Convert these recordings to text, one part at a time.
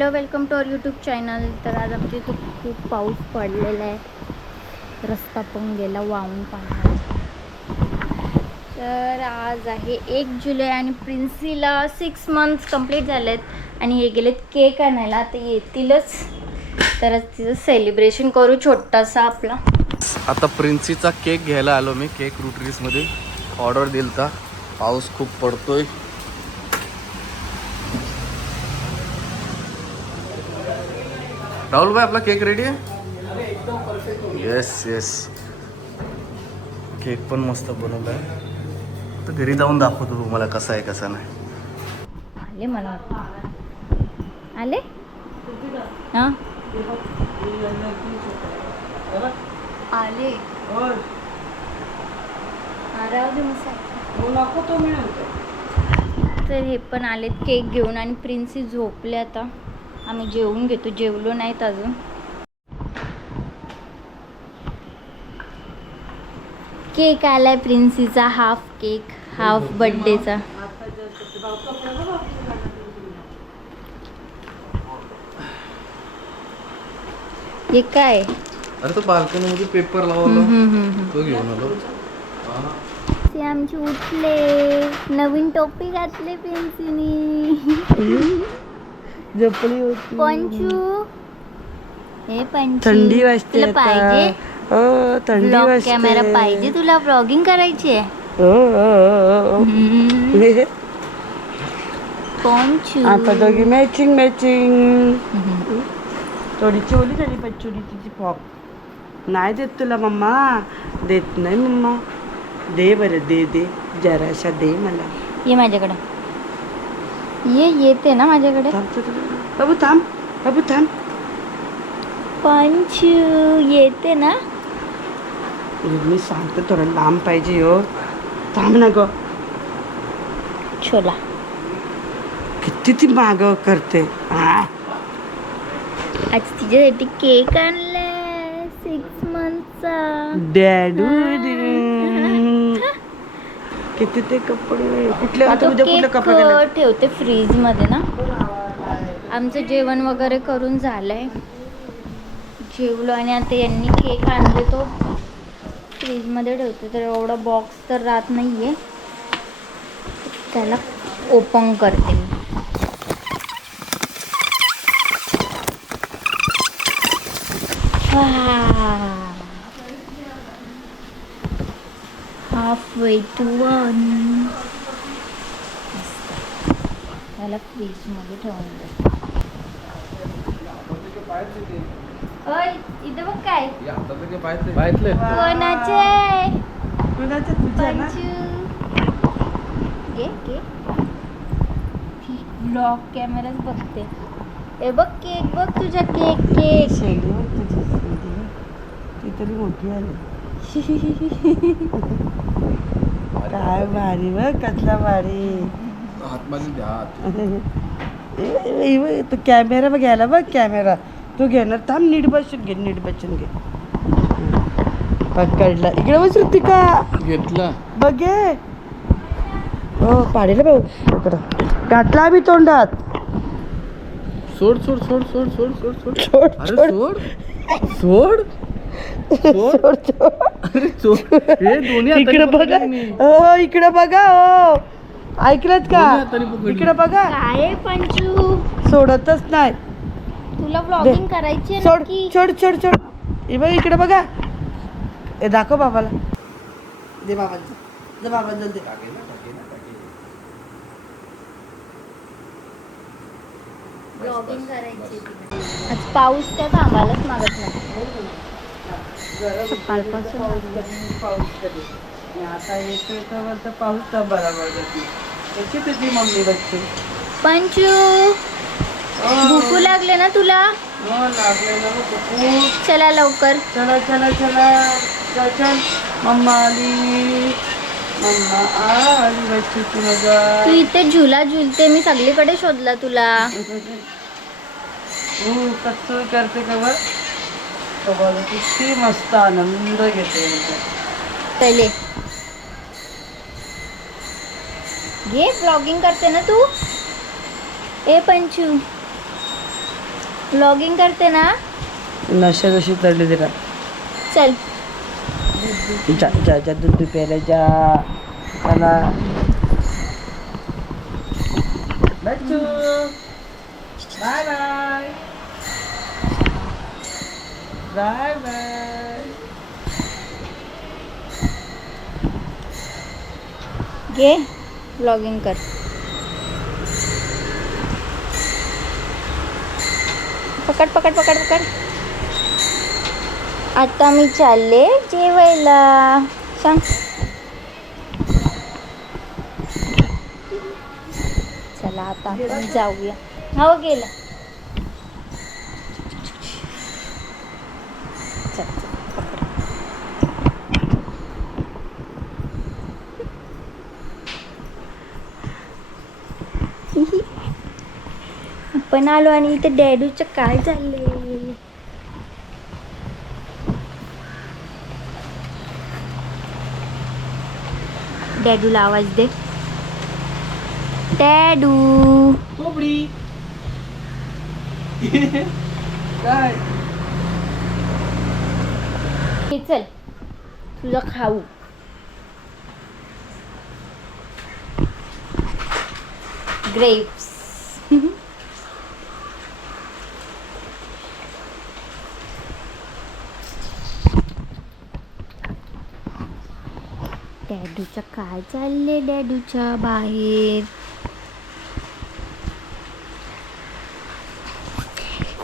Hello, welcome to our YouTube channel. तर आज आमच्या इथं खूप पाऊस पडलेला आहे. रस्ता पण गेला वाहून पाण्यात. तर आज आहे 1 जुलै आणि प्रिन्सीला 6 मंथ्स कंप्लीट झालेत आणि हे गेलेत केक आणायला. ते येतीलच, तर तिचं सेलिब्रेशन करू छोटासा आपला. आता प्रिन्सीचा केक घ्यायला आलो मी. Cake रुटरीसमध्ये order दिलता. पाऊस खूप पडतोय. राहुल भाई, आपला केक रेडी आहे? एकदम परफेक्ट. येस येस, केक पण मस्त बनवला आहे. तर घरी जाऊन दाखवतो तुम्हाला कसा आहे कसा नाही. आले, मला आले हां आले. तर हे पण आलेत केक घेऊन आणि प्रिन्सी झोपले. आता आम्ही जेवून घेतो, जेवलो नाहीत अजून. केक आलाय प्रिन्सीचा, हाफ केक, हाफ बर्थडेचा. हे काय? अरे तो बाल्कनीमध्ये पेपर लावला तो घेऊन आलो. ते आमचे उठले, नवीन टोपी घातली प्रिन्सीनी. झोपली होती. पंचू, हे पंचू, थंडी वाजते तुला पाहिजे? हो, थंडी ब्लॉग वाजते. कॅमेरा पाहिजे तुला? ब्लॉगिंग करायची आहे. पंचू, आता दोघी मॅचिंग मॅचिंग. थोडीची ओली झाली बच्चूरी तिची पॉप. नाही देत तुला मम्मा, देत नाही मम्मा. दे बरं, दे दे जराशा दे मला. ये माझ्याकडे, येते ना माझ्याकडे. बाबू थांब, बाबू थांब. पंचू येते ना. मी सांगते थोडं लांब पाहिजे हो. थांब ना ग. छोला किती ती माग करते. आज तिच्यासाठी केक आणलाय 6 मंथचा. डॅडू किती ते कपडे. कुठले कपडे ठेवते फ्रीज मध्ये ना. आमचं जेवण वगैरे करून झालंय, जेवलो आणि आता यांनी केक आणले तो फ्रीज मध्ये ठेवते. तर एवढा बॉक्स तर राहत नाहीये, त्याला ओपन करते मी. halfway to 1. त्याला फ्रीज मध्ये ठेवून दे. ओय, इथे बघ काय कोणाचे. ब्लॉग कॅमेराच बघते. हे बघ केक, बघ तुझा केक. केक ती तरी मोठी आली. काय भारी बघ, कसला भारी. तू कॅमेरा घ्यायला बघ, कॅमेरा तू घेणार. थांब, नीट बसून घे, नीट बसून घे. पकडला. इकडे बस ऋतिका. घेतला बघे. हो, पाडीला भाऊ इकडं घातला आम्ही तोंडात. सोड सोड सोड सोड सोड सोड सोड सोड अरे सोड सोड सोड अरे सोड. हे दोन्ही इकडे बघा. हो, इकडे बघा. हो, ऐकलत का? इकडे बघा. काय पंचू, सोडतच नाही. तुला व्लॉगिंग करायची आहे सोड नक्की. सोड सोड सोड. हे बघ, इकडे बघा. हे दाखव बाबाला. दे बाबांचं, दे बाबांचं, दे. व्लॉगिंग करायची. आज पाऊस काय थांबायलाच मागत नाही. सकाळपासून पाऊस कधी. आता येतोय तर पाऊस तर बरोबर जाते. याची तुझी मम्मी बच्चू. पंचू, भूकू लागले ना तुला? हो, लागले ना खूप. चला लवकर. चला चला चला, चल चल. मम्मा आली, मम्मा आली बच्चूची मजा. तू इथे झुला झुलते, मी सगळीकडे शोधला तुला. कसं करते का बघ. किती मस्त आनंद घेते. पहिले घे, ब्लॉगिंग करते ना तू. ए पंचू, व्लॉगिंग करते ना. नशा जशी चढली तिला. चल जा जा जा दूध प्यायला जा. चला बच्चू बाय बाय बाय बाय. घे व्लॉगिंग कर. पकड पकड पकड पकड. आता मी चालले जेवायला. सांग. चला आता आपण जाऊया. हो गेला. चल चल पकड. आपण आलो आणि इथे डॅडूचं काय चाललंय. डॅडूला आवाज दे. डॅडू. कोबडी काय हे चल तुझं खाऊ. ग्रेप्स. डॅडूच्या काय चालले डॅडूच्या बाहेर.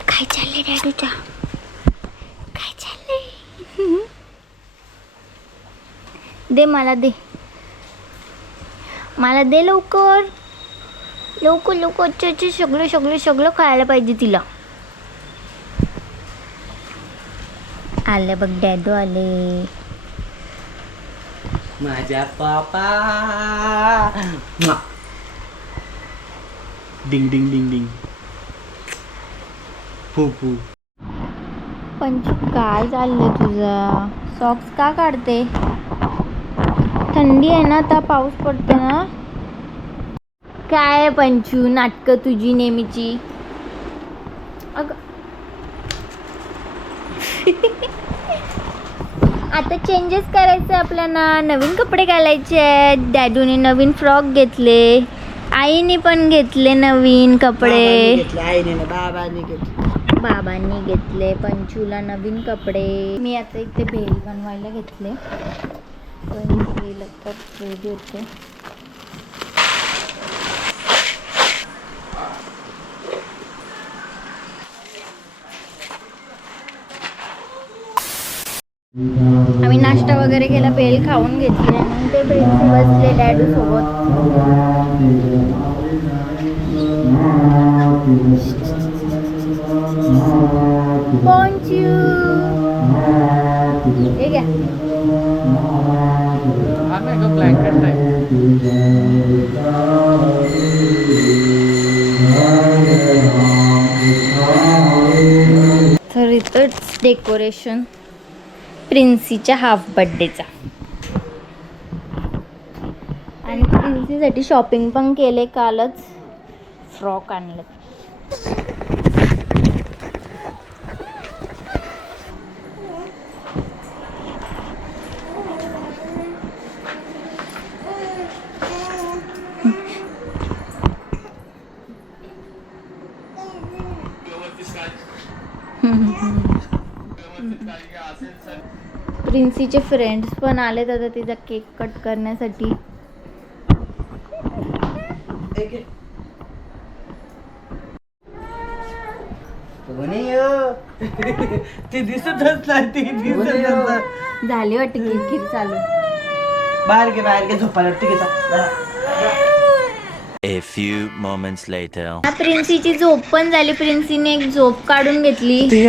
काय चालले डॅडूच्या. काय चालले. दे मला दे. मला दे लवकर लवकर लवकर. सगळं सगळं सगळं खायला पाहिजे तिला. आले बघ डॅडू आले. माझ्या पापा. डिंग डिंग डिंग डिंग. फू फू. पंचू काय चाललंय तुझं. सॉक्स का काढते. थंडी आहे ना. आता पाऊस पडते ना. काय पंचू नाटकं तुझी नेहमीची. अगं आता चेंजेस करायचे आपल्याला. नवीन कपडे घालायचे आहेत. डॅडूने नवीन फ्रॉक घेतले. आईने पण घेतले नवीन कपडे. आईने ना बाबांनी घेतले. बाबांनी घेतले पंचूला नवीन कपडे. मी आता इथे भेल बनवायला घेतले. भेल आता रेडी होते. आम्ही नाश्ता वगैरे केला. भेल खाऊन घेतली आणि ते भेल बसले डॅडू सोबत. पंचू हे घ्या. ब्लँकेट आहे. तर इथंच डेकोरेशन प्रिन्सीच्या हाफ बर्थडेचा. आणि प्रिन्सीसाठी शॉपिंग पण केले. कालच फ्रॉक आणलं. प्रिन्सीचे फ्रेंड्स पण आलेत आता तिचा केक कट करण्यासाठी. ती दिसतच नाही. ती दिसत झाली वाटते किरकिर चालू. बाहेर घे झोपायला. ठीक आहे. A few moments later. प्रिन्सीची झोप पण झाली. प्रिन्सीने एक झोप काढून घेतली.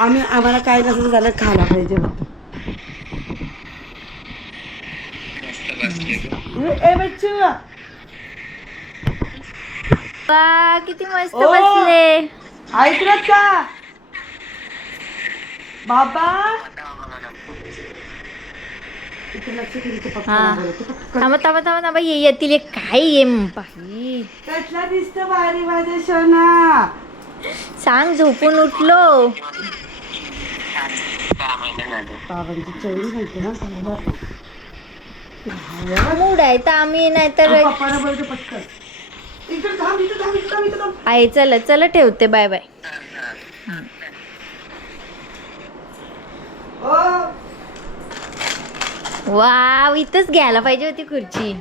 आम्हाला काय कसं झालं खायला पाहिजे. ए बच्चू वा किती मस्त बसले. ऐकलं का बाबा. इथे लक्ष दे, इथे हा पप्पाला बोलवते. पटकन. थांबा येतील हे काय ये बाई कसला दिसतं भारी माझ्या सोना. सांग झोपून उठलो बाबांची चैनी घालते ना समजा. मूड आहे तर आम्ही नाही तर पप्पाला बोलते पटकन. इकडे थांब, इथे थांब, इथे थांब, इथे थांब. आहे चला ठेवते बाय बाय ओ, वाव इथंच घ्यायला पाहिजे होती खुर्ची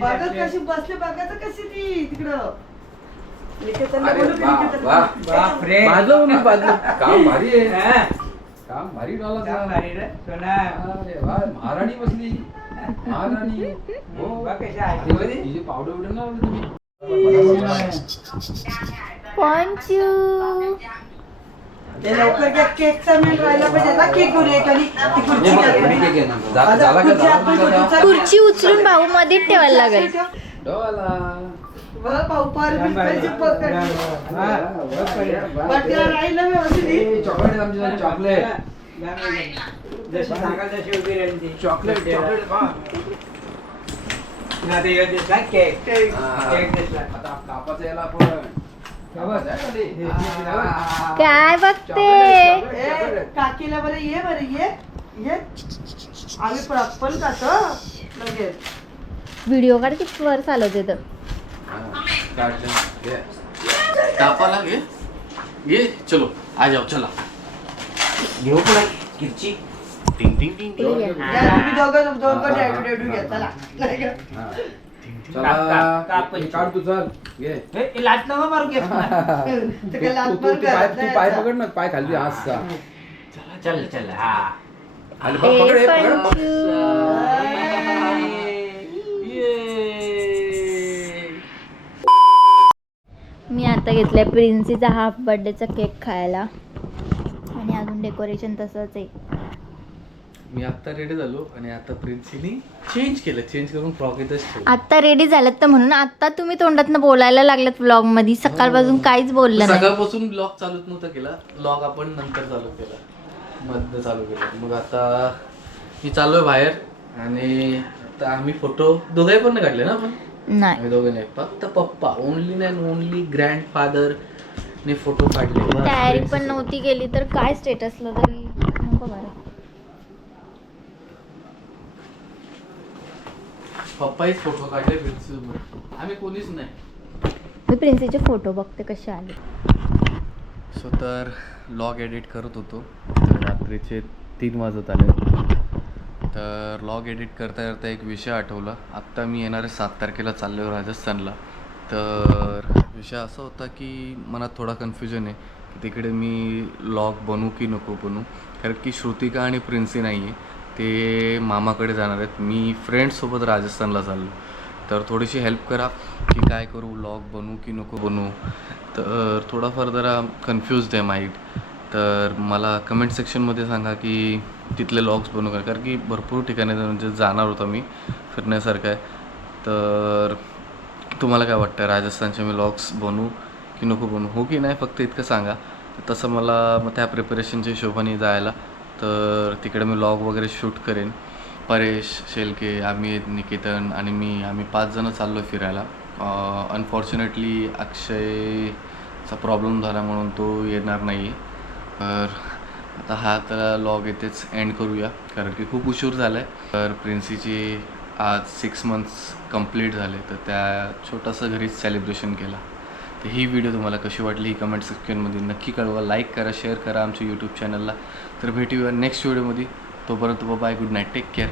बघत कशी बसले, बघत कशी ती तिकडं. निकेतनला अरे बोलू की वा, निकेतन? वा. बापरे बाजलो मी बाजलो. काम भारी आहे. हा, काम भारी झालं काम भारी रे, सोना. अरे वा, महाराणी बसली. महाराणी. हो. बघ कशी आहे. तिचे पावडे बिवडे ना लावले तुम्ही. पंचू ते लवकर घ्या, केकचा मेल व्हायला पाहिजे ना. केक घेऊन ये खाली. ती खुर्ची हे बघ, घ्या. मी केक आहे ना. आता झाला का? खुर्ची आपण झाला खुर्चीचा- खुर्ची उचलून भाऊ मध्येच ठेवायला लागेल डोला. बघ, भाऊ पार बिलकुलची पकड. हा, बघ पहिले. वाट्याला राहिलं व्यवस्थित. ए, चॉकलेट आहे आमची चॉकलेट. जशी सांगाल तशी उभी राहिली ती. चॉकलेट चॉकलेट वा. आता ह्यो दिसला केक. हा. केक दिसला. आता कापाचं याला आपण. कापाचं आहे खाली. हा. काय बघते ए, काकीला बरं ये ये. आम्ही पण खातो लगेच. व्हिडिओ काढ किती वर चालवते तर हा, काढलं. घे. कापाला घे ये चलो आ जाओ चला घेऊ पुढे किरची. टिंग टिंग टिंग टिंग. या, तुम्ही दोघं डॅडू घ्या. चला नाही का? हा. काप, काप, चला हे काढ तू चल घे. ए, लाट नको मारू घे. ते काय लात तू पण करत तू नाही पाय आता. पकड ना पाय खाली हात चल चल हा. खाली पकड हे, पकड पंचू मी आता घेतलाय प्रिन्सीचा हाफ बर्थडेचा केक खायला आणि अजून डेकोरेशन तसंच आहे मी आता रेडी झालो आणि आता प्रिन्सीनी चेंज करून फ्रॉक इथंच ठेवलं. आता रेडी झालात तर म्हणून आता तुम्ही तोंडातनं बोलायला लागलात व्लॉग मध्ये सकाळपासून काहीच बोललं नाही सकाळपासून ब्लॉग चालूच नव्हता केला. ब्लॉग आपण नंतर चालू केला मध्ये चालू केला. मग आता मी चाललोय बाहेर आणि आता आम्ही फोटो दोघे पण नाही काढले ना आपण. नाही आम्ही दोघे नाही फक्त पप्पा ओनली अँड ओनली ग्रँडफादर ने फोटो काढले. तयारी पण नव्हती केली तर काय स्टेटसला तरी नको बरं. पप्पाहीच फोटो काढले प्रिन्सीसोबत. आम्ही कोणीच नाही. मी प्रिन्सीचे फोटो बघते कसे आले. सो तर लॉग एडिट करत होतो तर रात्रीचे 3 वाजत आले. तर लॉग एडिट करता करता एक विषय आठवला. आत्ता मी येणारे 7 तारखेला चाललो राजस्थानला. तर विषय असा होता की मनात थोडा कन्फ्युजन आहे की तिकडे मी लॉग बनवू की नको बनवू. कारण की श्रुतिका आणि प्रिन्सी नाही आहे, ते मामाकडे जाणार आहेत. मी फ्रेंड्ससोबत राजस्थानला चाललो. तर थोडीशी हेल्प करा की काय करू, व्लॉग बनवू की नको बनवू. तर थोडाफार जरा कन्फ्युज्ड आहे माइंड. तर मला कमेंट सेक्शनमध्ये सांगा की तिथले व्लॉग्स बनवू का. कारण की भरपूर ठिकाणी म्हणजे जाणार होता मी, फिरण्यासारखं आहे. तर तुम्हाला काय वाटतं राजस्थानचे मी व्लॉग्स बनवू की नको बनवू, हो की नाही फक्त इतकं सांगा. तसं मला मग त्या प्रिपरेशनच्या हिशोबाने जायला. तर तिकडे मी व्लॉग वगैरे शूट करेन. परेश शेलके, अमित, निकेतन आणि मी आम्ही 5 जणं चाललो आहे फिरायला. अनफॉर्च्युनेटली अक्षयचा प्रॉब्लेम झाला म्हणून तो येणार नाही आहे. तर आता हा तर व्लॉग इथेच एंड करूया कारण की खूप उशीर झाला आहे. तर प्रिन्सीची आज 6 मंथ्स कंप्लीट झाले तर त्या छोटंसं घरीच सेलिब्रेशन केला. तर ही व्हिडिओ तुम्हाला कशी वाटली ही कमेंट सेक्शनमध्ये नक्की कळवा. लाईक करा, शेअर करा आमच्या यूट्यूब चॅनलला. तर भेटूया नेक्स्ट व्हिडिओमध्ये. तोपर्यंत bye, good night, take care.